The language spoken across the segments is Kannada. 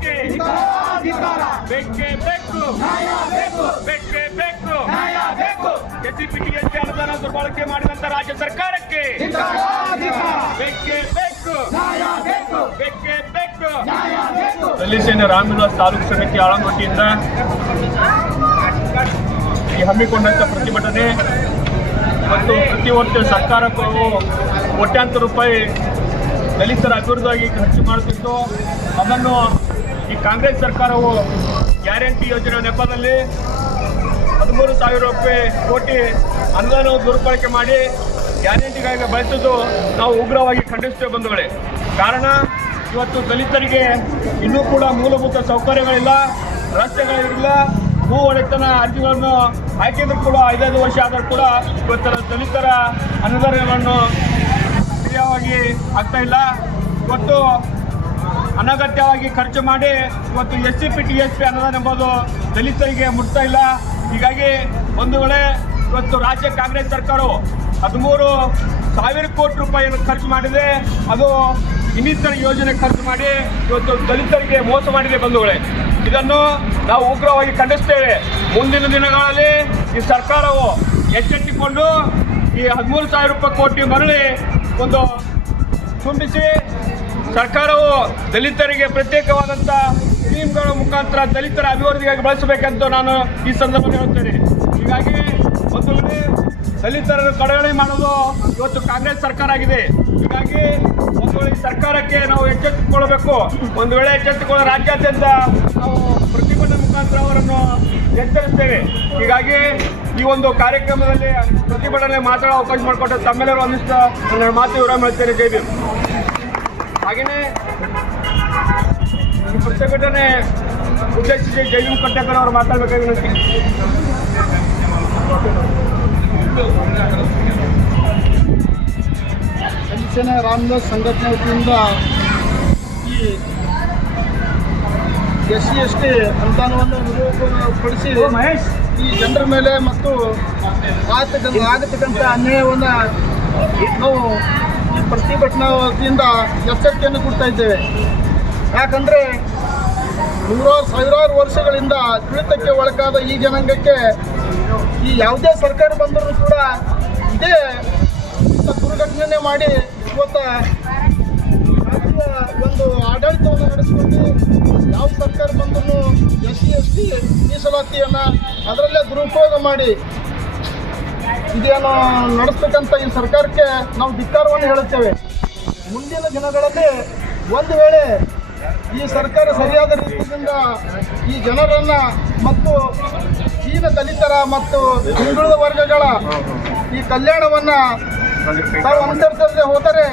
ಬೆಕ್ಕೆ. ಬೇಕು. ಬೆಕ್ಕೆ ಬೇಕು. ಎಸ್ಸಿಪಿಟಿ ಎಸ್ಟಿ ಅನುದಾನ ದುರ್ಬಳಕೆ ಮಾಡಿದಂತ ರಾಜ್ಯ ಸರ್ಕಾರಕ್ಕೆ. ಬೆಕ್ಕೆ ಬೇಕು. ಬೆಕ್ಕೆ ಬೇಕು. ಸಲ್ಲಿಸಿನ ರಾಮವಿಲಾಸ್ ತಾಲೂಕು ಸಮಿತಿ ಆಳಂಗೊಟ್ಟಿಯಿಂದ ಈ ಹಮ್ಮಿಕೊಂಡಂತ ಪ್ರತಿಭಟನೆ ಮತ್ತು ಪ್ರತಿ ವರ್ಷ ಸರ್ಕಾರಕ್ಕೂ ಕೋಟ್ಯಾಂತರ ರೂಪಾಯಿ ದಲಿತರ ಅಭಿವೃದ್ಧಿಯಾಗಿ ಖರ್ಚು ಮಾಡುತ್ತಿತ್ತು ಅದನ್ನು ಈ ಕಾಂಗ್ರೆಸ್ ಸರ್ಕಾರವು ಗ್ಯಾರಂಟಿ ಯೋಜನೆ ನೆಪದಲ್ಲಿ ಹದಿಮೂರು ಸಾವಿರ ರೂಪಾಯಿ ಕೋಟಿ ಅನುದಾನವನ್ನು ದುರ್ಬಳಕೆ ಮಾಡಿ ಗ್ಯಾರಂಟಿಗಾಗಿ ಬಳಸಿದ್ದು ನಾವು ಉಗ್ರವಾಗಿ ಖಂಡಿಸುತ್ತೇವೆ ಬಂಧುಗಳೇ. ಕಾರಣ, ಇವತ್ತು ದಲಿತರಿಗೆ ಇನ್ನೂ ಕೂಡ ಮೂಲಭೂತ ಸೌಕರ್ಯಗಳಿಲ್ಲ, ರಸ್ತೆಗಳಿಲ್ಲ, ಭೂ ಒಡೆತನ ಅರ್ಜಿಗಳನ್ನು ಹಾಕಿದ್ರು ಕೂಡ, ಐದೈದು ವರ್ಷ ಆದರೂ ಕೂಡ ಇವತ್ತರ ದಲಿತರ ಅನುದಾನಗಳನ್ನು ಸರಿಯಾಗಿ ಆಗ್ತಾ ಇಲ್ಲ. ಇವತ್ತು ಅನಗತ್ಯವಾಗಿ ಖರ್ಚು ಮಾಡಿ ಇವತ್ತು S C P T S P ಅನುದಾನ ಎಂಬುದು ದಲಿತರಿಗೆ ಮುಟ್ತಾ ಇಲ್ಲ. ಹೀಗಾಗಿ ಒಂದು ವೇಳೆ ಇವತ್ತು ರಾಜ್ಯ ಕಾಂಗ್ರೆಸ್ ಸರ್ಕಾರವು ಹದಿಮೂರು ಸಾವಿರ ಕೋಟಿ ರೂಪಾಯಿಯನ್ನು ಖರ್ಚು ಮಾಡಿದೆ ಅದು ಇನ್ನಿತರ ಯೋಜನೆ ಖರ್ಚು ಮಾಡಿ ಇವತ್ತು ದಲಿತರಿಗೆ ಮೋಸ ಮಾಡಿದೆ ಬಂಧುಗಳೇ ಇದನ್ನು ನಾವು ಉಗ್ರವಾಗಿ ಖಂಡಿಸ್ತೇವೆ. ಮುಂದಿನ ದಿನಗಳಲ್ಲಿ ಈ ಸರ್ಕಾರವು ಎಚ್ಚೆತ್ತಿಕೊಂಡು ಈ ಹದಿಮೂರು ಸಾವಿರ ರೂಪಾಯಿ ಕೋಟಿ ಮರಳಿ ಒಂದು ತುಂಬಿಸಿ ಸರ್ಕಾರವು ದಲಿತರಿಗೆ ಪ್ರತ್ಯೇಕವಾದಂಥ ಸ್ಕೀಮ್ಗಳ ಮುಖಾಂತರ ದಲಿತರ ಅಭಿವೃದ್ಧಿಗಾಗಿ ಬಳಸಬೇಕೆಂದು ನಾನು ಈ ಸಂದರ್ಭದಲ್ಲಿ ಹೇಳುತ್ತೇನೆ. ಹೀಗಾಗಿ ಒಂದು ವೇಳೆ ದಲಿತರನ್ನು ಕಡೆಗಣೆ ಮಾಡೋದು ಇವತ್ತು ಕಾಂಗ್ರೆಸ್ ಸರ್ಕಾರ ಆಗಿದೆ ಹೀಗಾಗಿ ಒಂದು ವೇಳೆ ಸರ್ಕಾರಕ್ಕೆ ನಾವು ಎಚ್ಚೆತ್ತುಕೊಳ್ಳಬೇಕು. ಒಂದು ವೇಳೆ ಎಚ್ಚೆತ್ತುಕೊಳ್ಳೋ ರಾಜ್ಯಾದ್ಯಂತ ನಾವು ಪ್ರತಿಭಟನೆ ಮುಖಾಂತರ ಅವರನ್ನು ಎಚ್ಚರಿಸ್ತೇವೆ. ಹೀಗಾಗಿ ಈ ಒಂದು ಕಾರ್ಯಕ್ರಮದಲ್ಲಿ ಪ್ರತಿಭಟನೆ ಮಾತಾಡೋ ಅವಕಾಶ ಮಾಡಿಕೊಟ್ಟು ತಮ್ಮೆಲ್ಲರೂ ಒಂದಿಷ್ಟು ಮಾತು ವಿರಾಮ ಹೇಳ್ತೇನೆ ಜೈ ಭೀಮ್. ಹಾಗೆಯೇ ಈ ಪ್ರತಿಭಟನೆ ಉದ್ದೇಶಿಸಿ ಜೈ ಭೀಮ್ ಕಟ್ಟಕರ್ ಅವರು ಮಾತಾಡಬೇಕಾಗಿ ವಿನಂತಿ ರಾಮದಾಸ್ ಸಂಘಟನೆ ವತಿಯಿಂದ ಈ ಎಸ್ ಸಿ ಎಸ್ ಟಿ ಅನುದಾನವನ್ನು ನಿರೂಪಣೆಪಡಿಸಿ ಮಹೇಶ್! ಈ ಜನರ ಮೇಲೆ ಮತ್ತು ಆಗತಕ್ಕಂಥ ಆಗತಕ್ಕಂಥ ಅನ್ಯಾಯವನ್ನು ನಾವು ಈ ಪ್ರತಿಭಟನಾ ವತಿಯಿಂದ ಎಚ್ಚರಿಕೆಯನ್ನು ಕೊಡ್ತಾ ಇದ್ದೇವೆ. ಯಾಕಂದರೆ ನೂರಾರು ಸಾವಿರಾರು ವರ್ಷಗಳಿಂದ ತುಳಿತಕ್ಕೆ ಒಳಗಾದ ಈ ಜನಾಂಗಕ್ಕೆ ಈ ಯಾವುದೇ ಸರ್ಕಾರ ಬಂದರೂ ಕೂಡ ಇದೇ ದುರ್ಘಟನೆ ಮಾಡಿ ಇವತ್ತು ಒಂದು ಆಡಳಿತವನ್ನು ನಡೆಸಿಕೊಂಡು ಯಾವ ಸರ್ಕಾರ ಬಂದರೂ ಎಸ್ ಸಿ, ಎಸ್ ಟಿ ಮೀಸಲಾತಿಯನ್ನು ಅದರಲ್ಲೇ ದುರುಪಯೋಗ ಮಾಡಿ ಇದೇನು ನಡೆಸ್ತಕ್ಕಂಥ ಈ ಸರ್ಕಾರಕ್ಕೆ ನಾವು ಧಿಕ್ಕಾರವನ್ನು ಹೇಳುತ್ತೇವೆ. ಮುಂದಿನ ದಿನಗಳಲ್ಲಿ ಒಂದು ವೇಳೆ ಈ ಸರ್ಕಾರ ಸರಿಯಾದ ರೀತಿಯಿಂದ ಈ ಜನರನ್ನು ಮತ್ತು ದೀನ ದಲಿತರ ಮತ್ತು ಹಿಂದುಳಿದ ವರ್ಗಗಳ ಈ ಕಲ್ಯಾಣವನ್ನು ತಾವು ಅನುಸರಿಸದೆ ಹೋದರೆ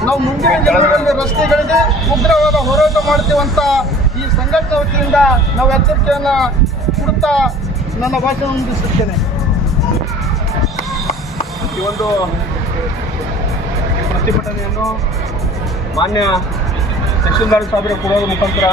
ನಾವು ಮುಂದಿನ ದಿನಗಳಲ್ಲಿ ರಸ್ತೆಗಳಿಗೆ ಉಗ್ರವಾದ ಹೋರಾಟ ಮಾಡ್ತೀವಂತ ಈ ಸಂಘಟನೆ ವತಿಯಿಂದ ನಾವು ಎಚ್ಚರಿಕೆಯನ್ನು ಕೊಡುತ್ತಾ ನನ್ನ ಭಾಷಣ ಮುಗಿಸುತ್ತೇನೆ ಈ ಒಂದು ಪ್ರತಿಭಟನೆಯನ್ನು ಮಾನ್ಯ ತಹಶೀಲ್ದಾರ್ ಸಾಹೇಬರ ಕೊಡೋದ್ರ ಮುಖಾಂತರ